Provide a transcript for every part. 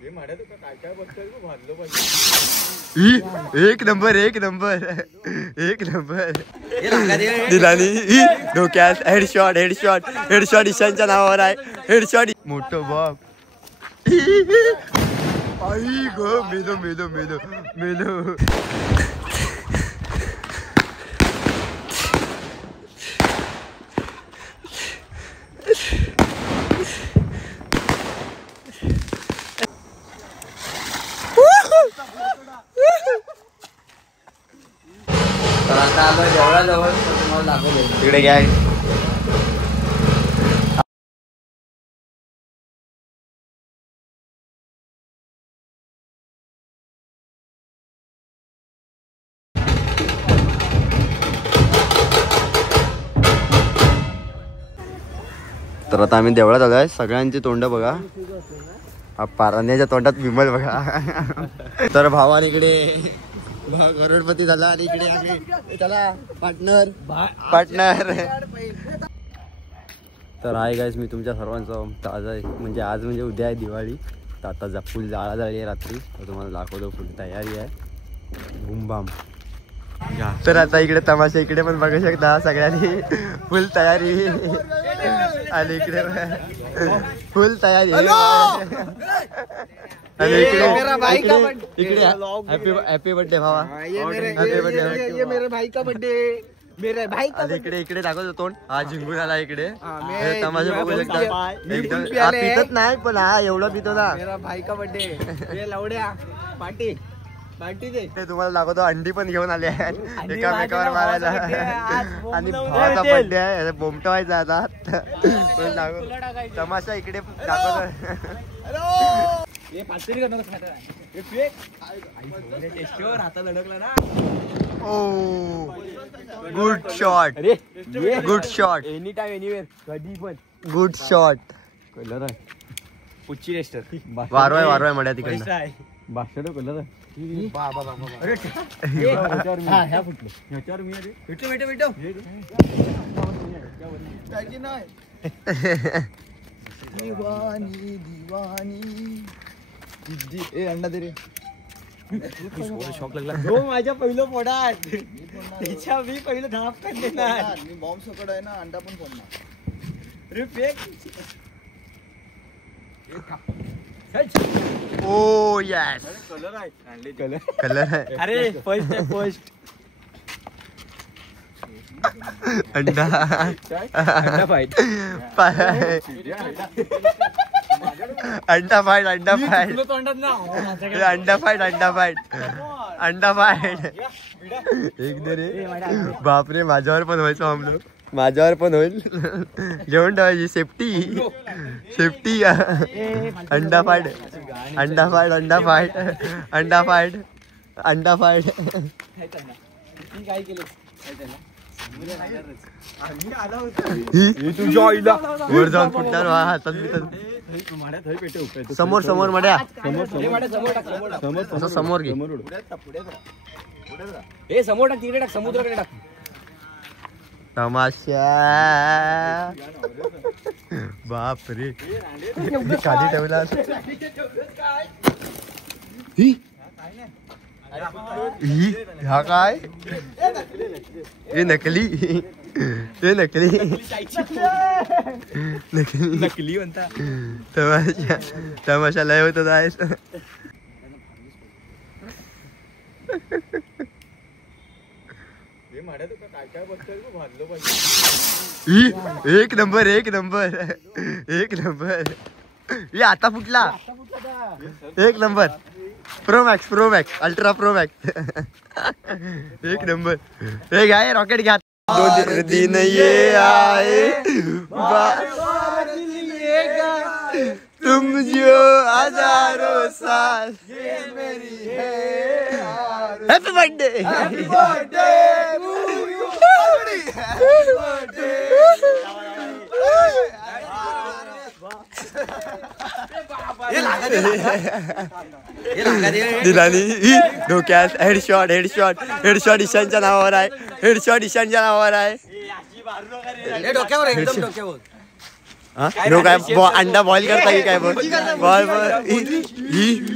एक नंबर एक नंबर एक नंबर दिलानी डोक्यात हेडशॉट हेडशॉट हेडशॉट ईशानच्या नावावर आहे हेडशॉट मोठं बाप आई गो मेलो मेलो मेलो मेलो तिकडे घ्या तर आता आम्ही देवळात आलोय सगळ्यांची तोंड बघा पाराण्याच्या तोंडात विमल बघा तर भावाने इकडे करोडपती झाला आणि इकडे आम्ही त्याला पार्टनर तर आहे गाईस मी तुमच्या सर्वांचा ताजा आहे म्हणजे आज म्हणजे उद्या आहे दिवाळी तर आता फुल जाळा झाली आहे रात्री तर तुम्हाला दाखवतो फुल तयारी आहे बुमबाम तर आता इकडे तमाशा इकडे पण बघू शकता सगळ्यांनी फुल तयारी आणि इकडे फुल तयारी आणि इकडे हॅपी बर्थडे भावा हॅपी बर्थडे मेरे भाई का बर्थडे मेरे भाई का इकडे इकडे दाखवतो तोंड हा जिंकून आला इकडे तमाशा बघू शकता एकदम पितच नाही पण हा एवढं पितो ना मेरा भाई का बर्थडे लवड्या पार्टी ते तुम्हाला दाखवतो अंडी पण घेऊन आले आहेत एकामेकावर मारायला आणि भावाचा बर्थडे आहे बोमटवायचा आता तमाशा इकडे दाखवतो good shot good shot any time anywhere कधी पण गुड शॉट कलर आहे पुच्ची रेस्टर वारवाय मड्या तिकडे बादशाह कलर दिवानी दिवानी अंडा दे रे शॉक लागला हो माझ्या पहिलं पोटात त्याच्या मी पहिलं धाप काय देणार मी बॉम्ब सकड आहे ना अंडा पण फोडणार रे फेक ओ यस कलर आहे कलर आहे अरे फर्स्ट अंडा अंडा फाइट अंडा फाइट अंडा फाइट अंडा फाइट एक दे रे बापरे माझ्यावर पण व्हायचं आमलो माझ्यावर पण होईल घेऊन ठेवायची सेफ्टी अंडा फाइट अंडा फाइट अंडा फाइट अंडा फाइट अंडा फाइट काय केलं वर जाऊन फुटणार हातात समोर समोर मड्या समोर घे समोर टाक तिकडे टाक समुद्राकडे टाक तमाशा बाप रे खाली ठेवला हा काय हे नकली हे नकली नकली म्हणता तमाशा तमाशा लय होत आहे एक नंबर एक नंबर एक नंबर ये आता फुटला एक number pro max ultra pro max एक नंबर हे घ्या रॉकेट घ्या दो दिन ये आए तुम जो हजारों साल ये मेरी है हैप्पी बर्थडे हैप्पी बर्थडे दिलानी डोक्यात हेडशॉट हेडशॉट हेडशॉट ईशानच्या नावावर आहे हेडशॉट ईशानच्या नावावर आहे डोक्यावर एकदम डोक्यावर काय अंडा बॉईल करता की काय बॉल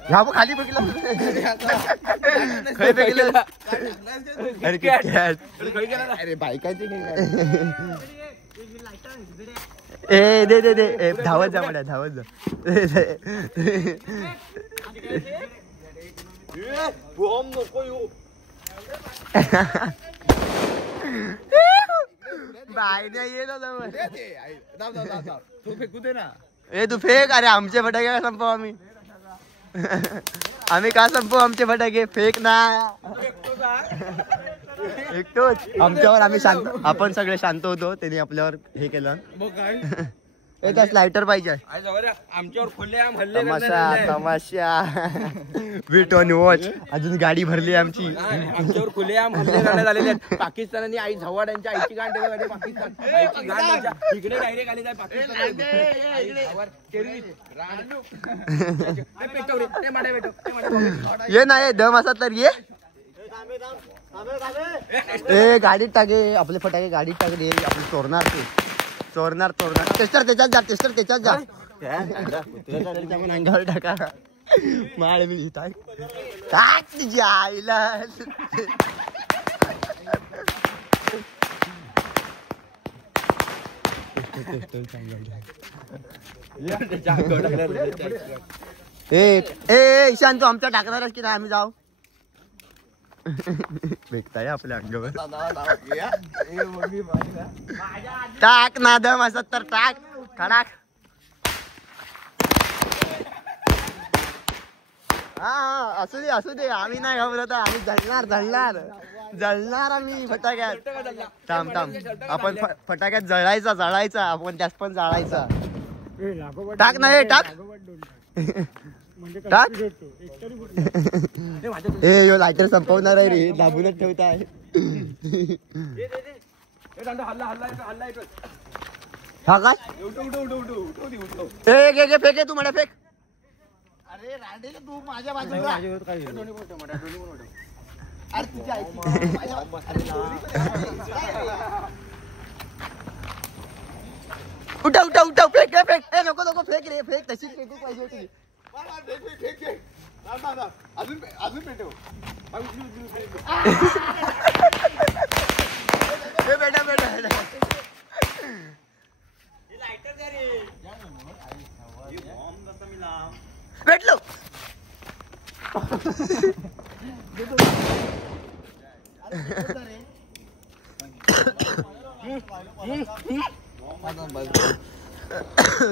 ह्या बघ खाली बघितला खै फेकलं अरे KitKat. अरे बायकाचे ए दे दे दे धावत जा मला धावत जा बाय नाही ये तू फेकू दे ना. ए तू फेक. अरे आमचे फटाके का संपव आम्ही आम्ही का संपव आमचे फटाके फेक ना एकटोच आमच्यावर आम्ही शांत आपण सगळे शांत होतो त्यांनी आपल्यावर हे केलं त्याच लायटर पाहिजे आमच्यावर खुले तमाशा तमाशा वेट ऑन वॉच अजून गाडी भरली आमची आमच्यावर खुलेआम हल्ले करण्यात आलेले आहेत. पाकिस्तानाने आई झवाड यांच्या आईची गांड ठेवली. पाकिस्तान आईची गांड इकडे डायरेक्ट आली काय पाकिस्तान ये ना दम असा तर ये ए गाडीत टाके आपले फटाके गाडीत टाके आपण चोरणार ते चोरणार टेस्टर त्याच्यात जा टेस्टर त्याच्यात जा अंगावर टाका माळ मी टाक तुझ्या आईला ए ईशान तू आमच्या टाकणारच की नाही आम्ही जाऊ भेटताय आपल्या अंगावर टाक ना दम असत तर टाक खडाक हा असू दे आम्ही नाही घाबरत आम्ही जळणार आम्ही फटाक्यात थांब आपण फटाक्यात जळायचा आपण त्यास पण जाळायचा टाक ना हे टाक टाक ए यो लायटर संपवणार आहे रे दाबूनच ठेवताय हा काय फेक तू मला फेक अरे रांडे तू माझ्या बाजूला उठा फेक ए नको फेक रे फेक तशीच फेकू पाहिजे होती अजून पेटव बेटा भेटलो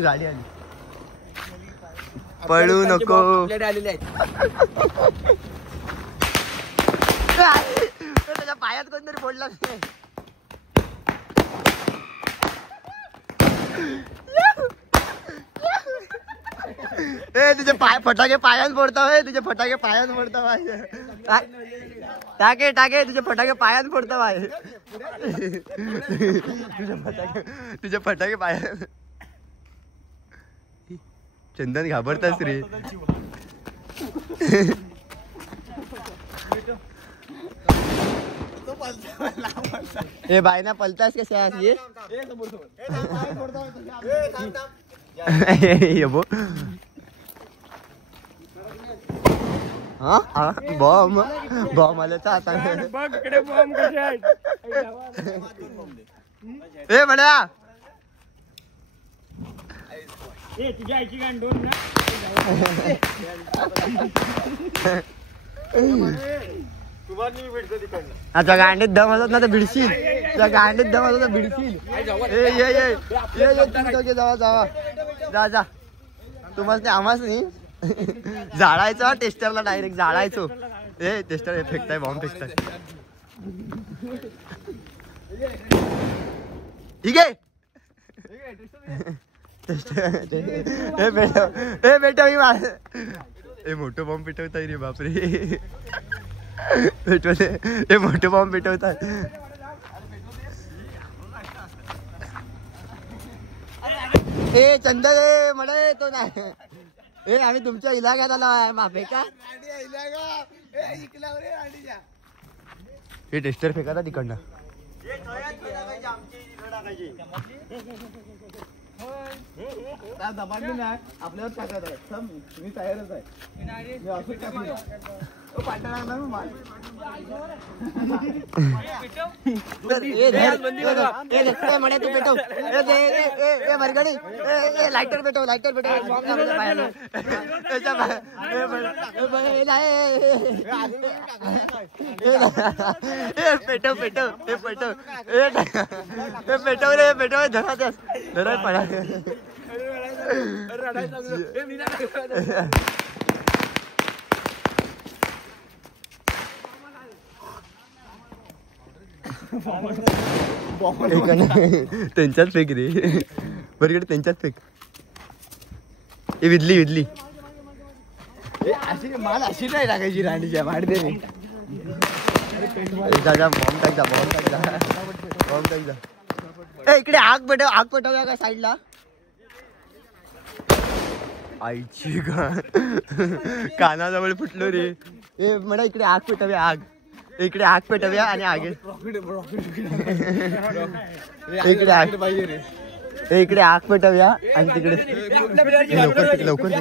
गाडी आली पळू नको आलेले आहेत त्याच्या पायात कोणतरी फोडला तुझे फटाके पायात फोडता तुझे फटाके पायात फोडता टाके तुझे फटाके पायात फोडता तुझे फटाके पायात चंदन घाबरतास रे ए बायना पलतास कशा ये बॉम्ब आले तर आता ए म्हणा तुझ्या आईची गांड दोन आता गांडीत दम असत ना तर भिडशील त्या गांडीत दम असत भिडशील जा तुम्हाला आम्हाच नाही जाळायचं टेस्टरला डायरेक्ट जाळायचो ए टेस्टर फेकताय बॉम्ब फेकताय ठीक आहे बेटा मी मोठं बॉम्ब पेटवताय रे बापरे पेटवले मोठे बॉम्ब पेटवताय ए चंदन मला येतो नाही ए आम्ही तुमच्या इलाक्यात आलो आहे माफे का हे टेस्टर फेका तिकडनं दबाडली नाही आपल्यावर टाकत आहे मी तयारच आहे मी असं टाकलं पाठवणार माल तू पेटव भरगडी लायटर पेटव पेटव रे पेटव धरा पडा त्यांच्यात फेक रे बरकडे त्यांच्यात फेक विदली अशी माल अशी नाही टाकायची राणीच्या वाढते दादा बॉम्ब टाकजा इकडे आग पेटवूया का साईडला आईची कानाजवळ फुटलो रे ए म्हणा इकडे आग पेटवूया आणि आगे इकडे आग पेटवूया आणि तिकडे लवकर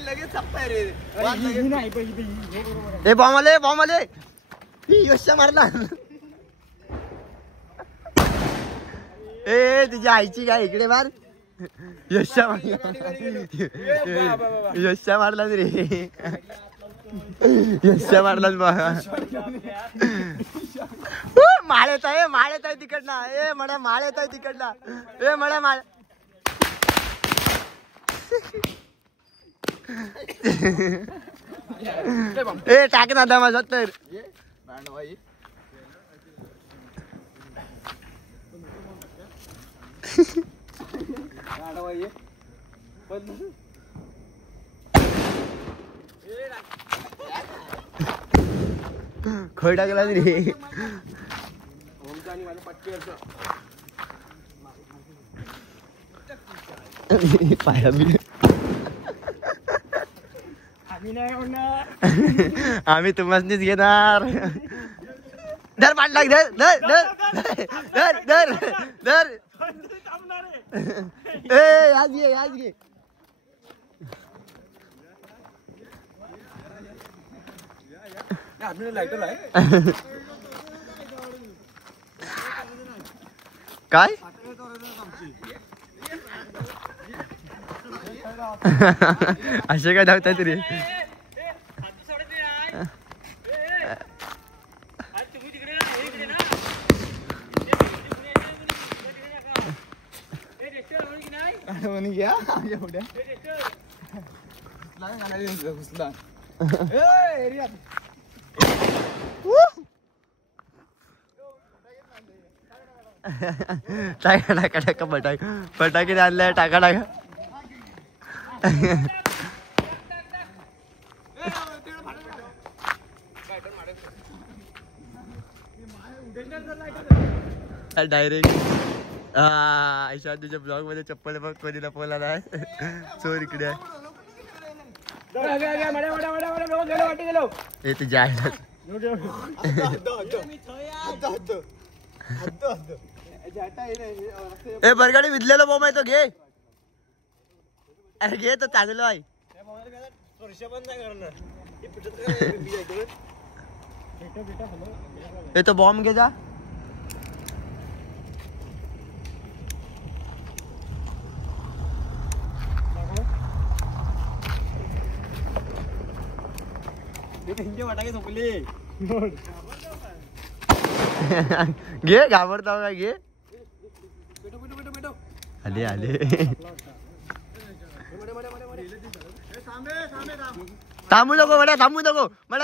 लगेच बॉम्ब आले यशा मारला ए तुझ्या आईची काय इकडे मार यशा मारला रे यशा मारलाच माळ येत आहे तिकडनं ए म्हणा माळ येत आहे तिकडला ए म्हणा माळ ए टाक ना दमा तर खोय टाकला रे पाया मी आम्ही तुम्हाच घेणार धर पाठ लाग धर याच घे काय असे काय धावतात रे टाका फटाके आणले टाका डायरेक्ट आयशा तुझ्या ब्लॉग मध्ये चप्पल बघ कधी लपवला नाही चोर इकडे आहे तुझ्या आईला ए बरगाडी विधलेला बॉम्ब आहे तो घे अरे घे तो चांगलं आहे ए तो बॉम्ब घे जा घे घाबरता का घे आले थांबू नको मला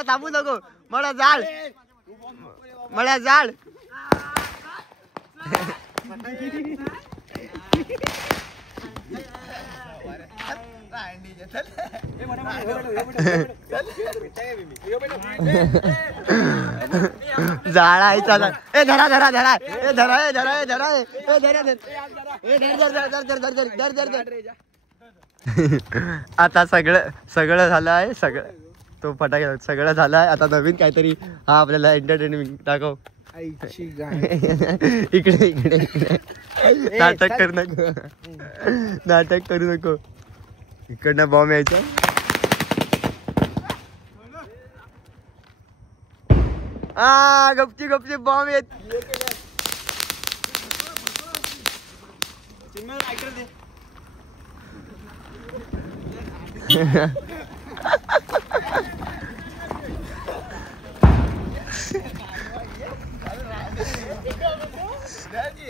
थांबू नको मला जाळ जाळा आहे चला ए धरा ए धर आता सगळं झालं आहे. सगळं तो फटाके सगळं झालं आहे. आता नवीन काहीतरी हा आपल्याला एंटरटेनमेंट दाखव. इकडे इकडे इकडे नाटक करू नको. नाटक करू नको. इकडनं बॉम्ब यायचा. गपची गपची बॉम्ब येत.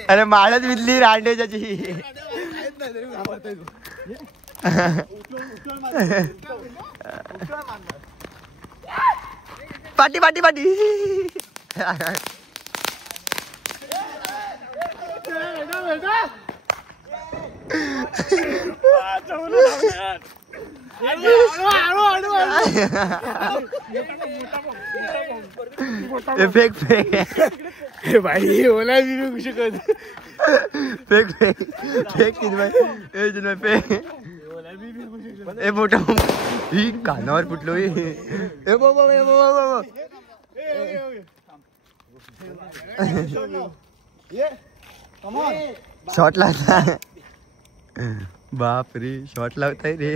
अरे माळच विजली रांडेच्याची. पाटी पाटी पाटी. फेक फेक भाई ओला भी शकत. फेक फेक फेक चिन्मय फेक. ए मोठा ही कानावर फुटलो. ए बाबा शॉट लावता. बाप रे शॉट लावताय रे.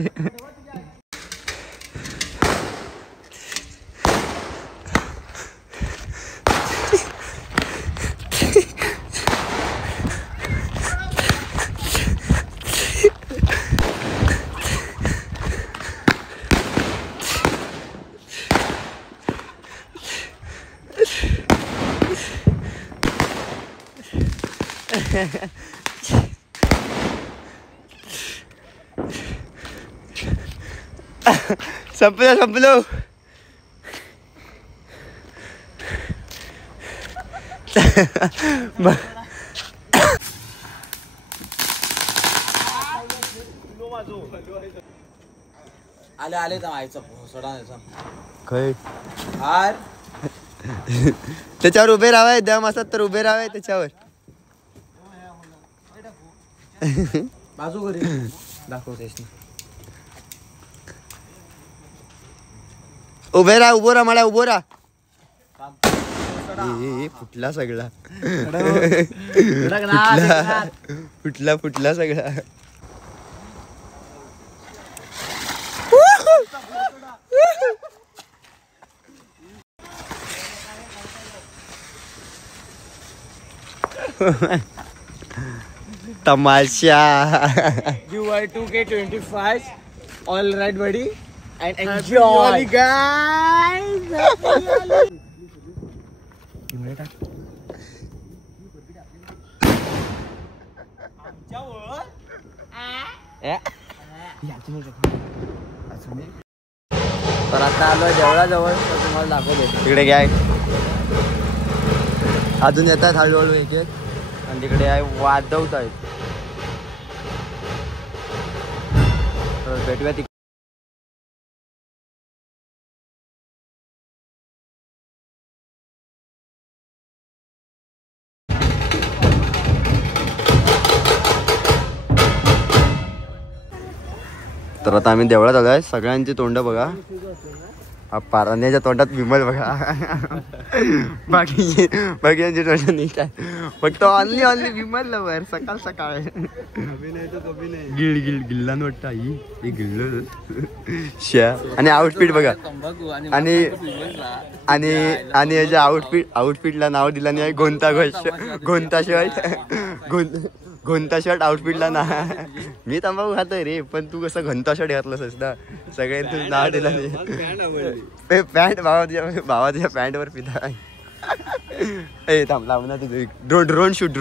संपलो. आले तर व्हायचं सोडा खै हार. त्याच्यावर उभे राहावे. दम असतात तर उभे राहावे त्याच्यावर. बाजू घरी दाखवतेस. उभे राहा. उभो राहा मला. उभो राहा. फुटला सगळा. फुटला सगळा. तमाशा. You are 2K25. All right, buddy. And enjoy, guys. तर आता आलो जेवढा तुम्हाला दाखवतो. तिकडे काय अजून येत आहेत हळूहळू एक एक. आणि तिकडे आहे वाजवत आहेत. भेटूया तिकडे. तर आता आम्ही देवळात आलोय. सगळ्यांची तोंड बघा. हा पाराण्याच्या तोंडात विमल बघा. बाकीची तोंड नीट आहे. फक्त ऑनली विमल लवर. सकाळ सकाळ गिल्लान वाटतं. आई हे गिल्ल श्या. आणि आउटफिट बघा. आणि याच्या आउटफिटला नाव दिलं नाही. घोंता शर्ट आउटफिटला ना. मी तंबाखू खातोय रे. पण तू कसं घंटा शर्ट घातलंस ना. सगळ्यांनी तुझं नाव दिलं नाही. पॅन्ट भावाच्या पॅन्टवर पिता. ए थांब लाव ना तुझं. Drone shoot.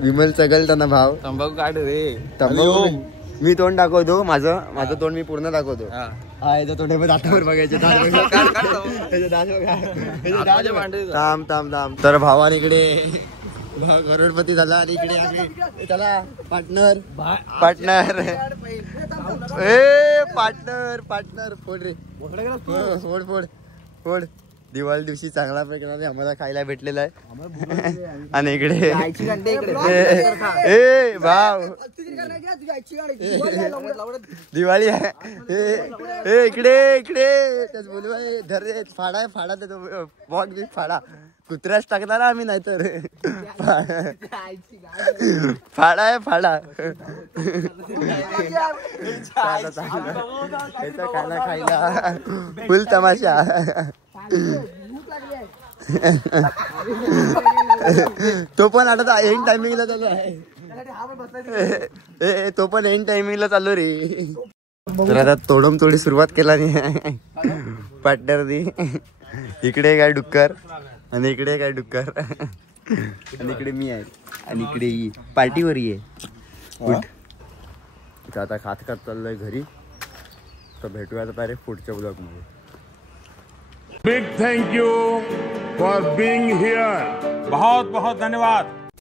विमल चगलताना भाव. तंबाखू काढ रे. तंबाखू मी तोंड दाखवतो. माझं तोंड मी पूर्ण दाखवतो. हा याचं तोंड दातावर बघायचे. थांब. तर भावाने इकडे करोडपती झाला. आणि इकडे आम्ही चला पार्टनर. पार्टनर फोड रे. फोड. फोड. दिवाळी दिवशी चांगला प्रकारे आम्हाला खायला भेटलेला आहे. आणि इकडे ए भाव दिवाळी आहे. ए इकडे त्याच बोलू धर फाडा फाडा त्याचा बॉग बी फाडा. कुत्र्याच टाकणार आम्ही नाहीतर फाडा आहे फाडा. खाना खायला फुल तमाशा. तो पण आता एंड टायमिंगला चालू आहे. तो पण एंड टायमिंगला चालू रे. तर आता तोडम थोडी सुरुवात केला नाही पार्टनरनी. इकडे काय डुक्कर आणि इकडे काय डुक्कर आणि इकडे मी आहे आणि इकडे पार्टीवर ये. आता खात चाललोय घरी. तर भेटूया आता पाहिजे पुढच्या ब्लॉग मध्ये. Big thank you for being here. बहुत बहुत धन्यवाद.